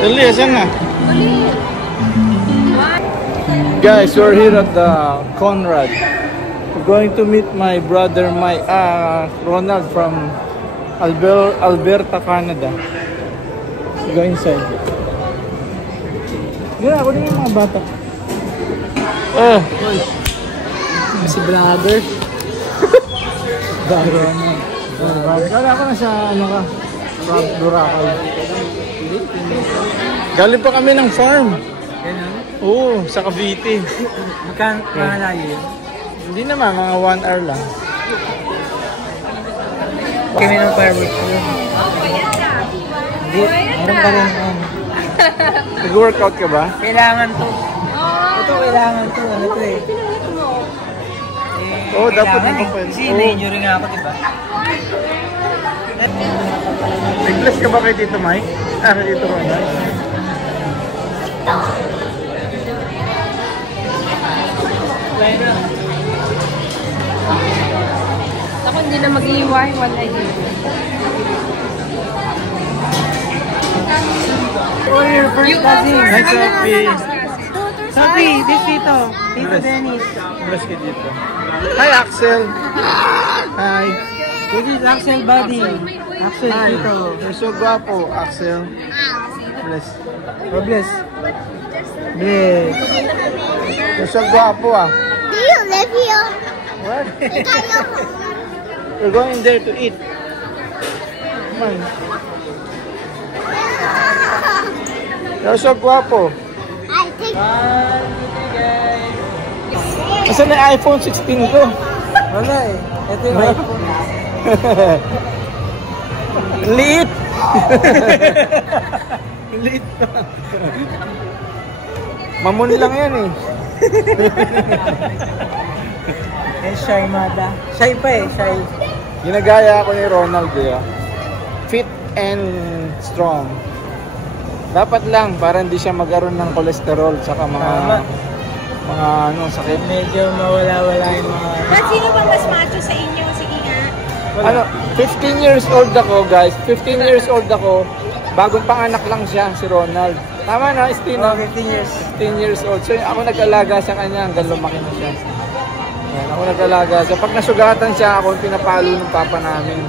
Dali, asan na? Guys, we're here at the Conrad. We're going to meet my brother, Ronald from Alberta, Canada. We're going inside. Gana, ako din yung mga bata. Si brother. Kala ko na sa ano ka? Boracay. Galing pa kami ng farm. Oo, sa Cavite. Magkano layo yun? Hindi naman, mga 1 hour lang. Kami ng fireworks ko. Hindi, meron pa rin. Nag-workout ka ba? Kailangan to. Ito kailangan to. Ano to eh? Oo, dapat mo pa. Kasi na-injury nga ako, diba? Nag-bless ka ba kay Tito Mike? Kay Tito Ronald? Ako hindi na mag-iiway, one idea. Oh, your first cousin. Hi, Sophie. Sophie, this Tito. Tito Dennis. Bless kay Tito. Hi, Axel. Hi. This is Axel Buddy. Axel Hi. Tito. You're so guwapo, Axel. Bless. Oh, bless. Bless. You're so guwapo ah. Do you live here? What? We're going there to eat. Come on. You're so guwapo. I think. Kasi na iPhone 16 ko. Wala eh. Ito yung iPhone. Liit. Liit pa. Mamon lang yan eh. Eh, shy mada. Shy pa eh, shy. Ginagaya ako ni Ronald eh. Fit and strong. Dapat lang para hindi siya magkaroon ng cholesterol saka mga sakit. Medyo mawala-wala yung mga... Sino bang mas macho sa inyo? Sige nga. Ano, 15 years old ako guys. 15 years old ako. Bagong panganak lang siya, si Ronald. Tama na, Estina. 15 years. 15 years old. So ako nag-alaga sa kanya hanggang lumaki na siya. Yan, ako nag-alaga siya. Pag nasugatan siya, ako pinapalo ng papa namin.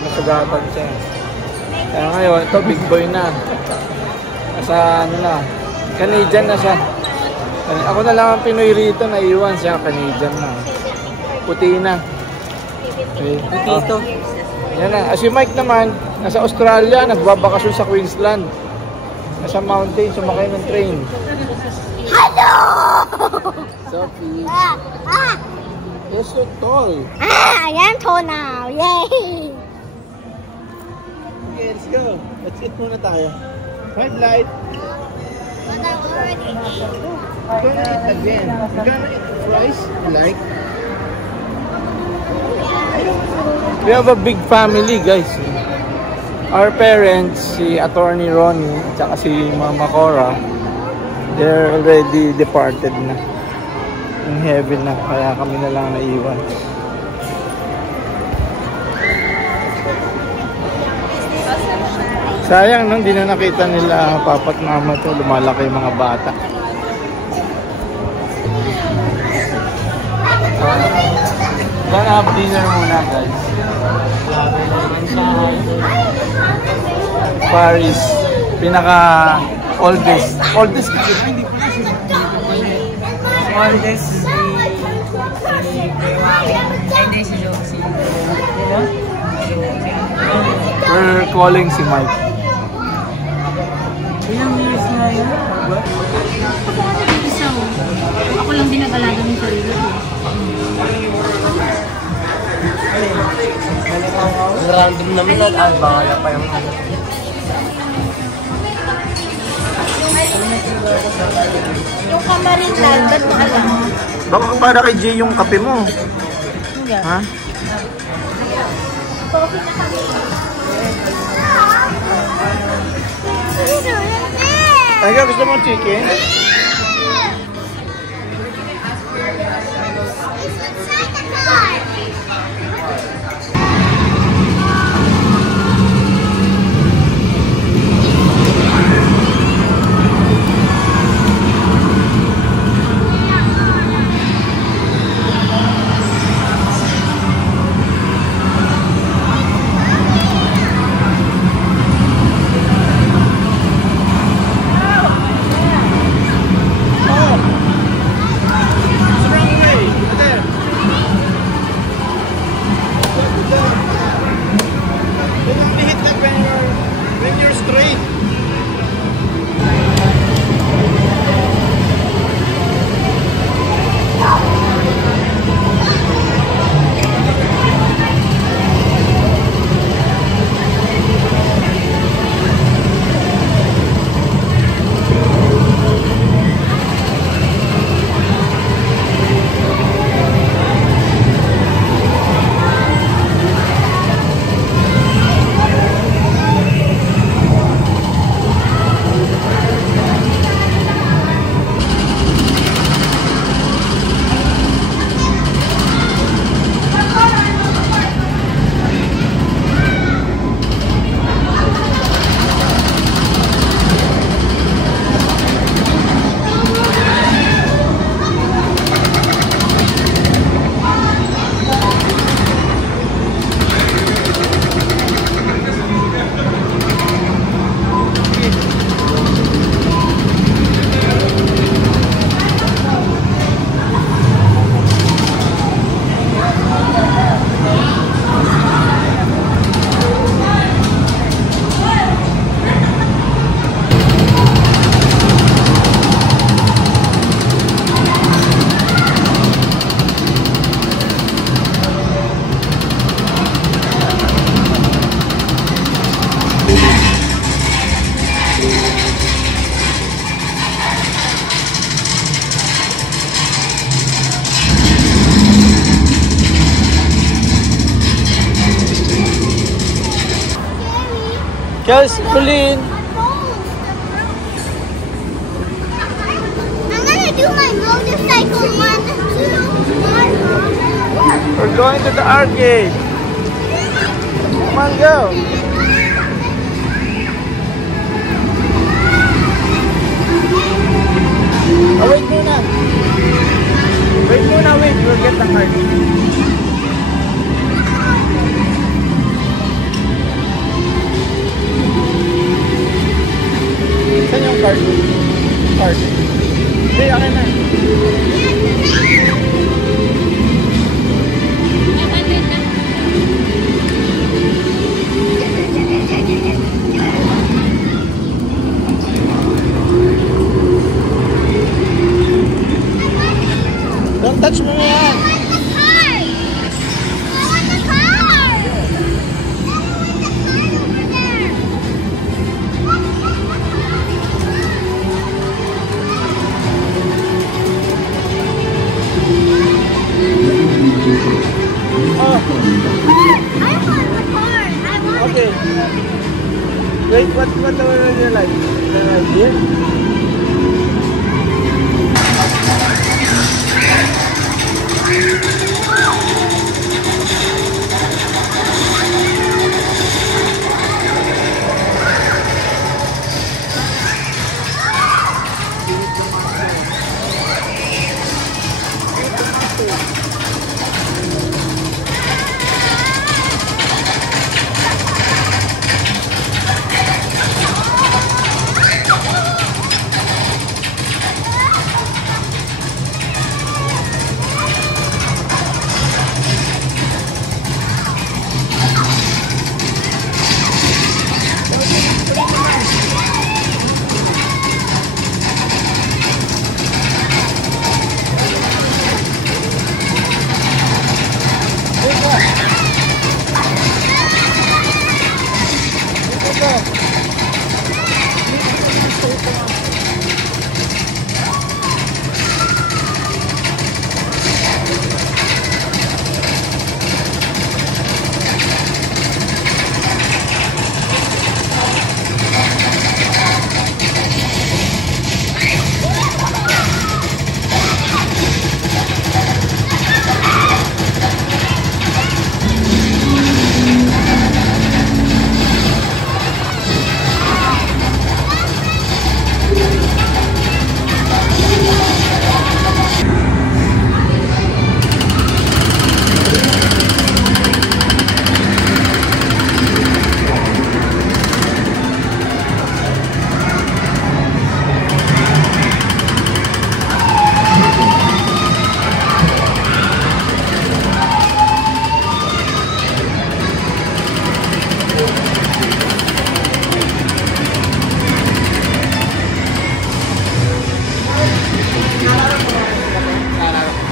Nasugatan siya. Kaya ngayon, ito big boy na. Nasa ano na, Canadian na siya. Ako na lang ang Pinoy rito, naiwan siya, Canadian na. Puti na. Okay. Tito. Yan na. Si Mike naman, nasa Australia, nagbabakasyon sa Queensland. Nasa mountain, sumakay ng train. Hello! Sophie. You're so tall. I am tall now. Yay! Okay, let's go. Let's eat muna tayo. White light. But I already ate. We're gonna eat again. We're gonna eat fries. Like. We have a big family, guys. Our parents, si Attorney Ronnie, at saka si Mama Cora, they're already departed na. In heaven na. Kaya kami na lang naiwan. Sayang, no? Hindi na nakita nila papa at mama to. Lumalaki yung mga bata. Gonna have dinner muna, guys. Paris. Pinaka oldest kasi. Oldest si Josie. We're calling si Mike. Ilang years na yun? Ako lang din nag-alaga ng sarili. Random naman at baka pa yung Yung kamarindan, ba't mo alam? Baka para kay Jay yung kape mo. Ha? Ay, gusto mo chicken? Chelsea, Pauline. I'm gonna do my motorcycle 1, 2, 1. We're going to the arcade. Come on, go. Oh, wait muna. Wait muna, wait. We'll get the card. Saan yung card? Card. Hindi, akin na. Don't touch mo yan. Okay. Wait, what are you like? Here?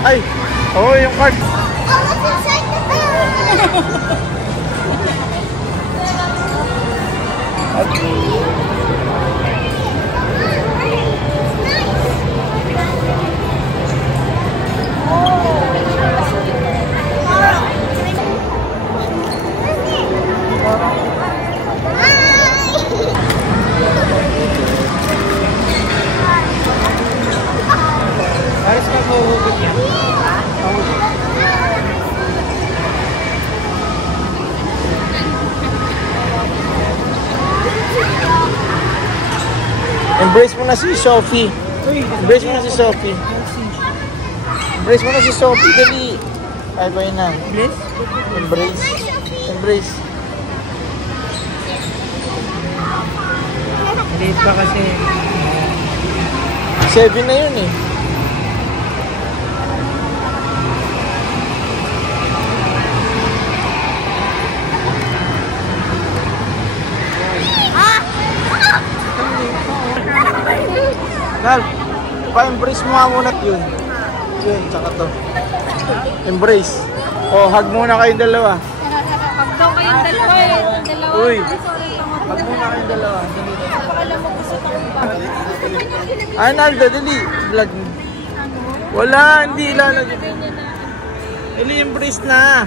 Ay! Oh, yung card! Halos ka mahuhugot niya. Embrace mo na si Sophie. Embrace mo na si Sophie. Embrace mo na si Sophie. Dali. Ay, ba yun na? Embrace. Embrace. Late pa kasi. 7 na yun eh. Nal, pa-embrace mo nga muna yun. Yun, tsaka to. Embrace. O, hug muna kayong dalawa. Hug daw kayong dalawa eh. Dalawa. Uy, hug muna kayong dalawa. Napakalam mo gusto itong Ay, Naldo, dali. Vlog mo. Wala, hindi ilalagay. Ili, embrace na.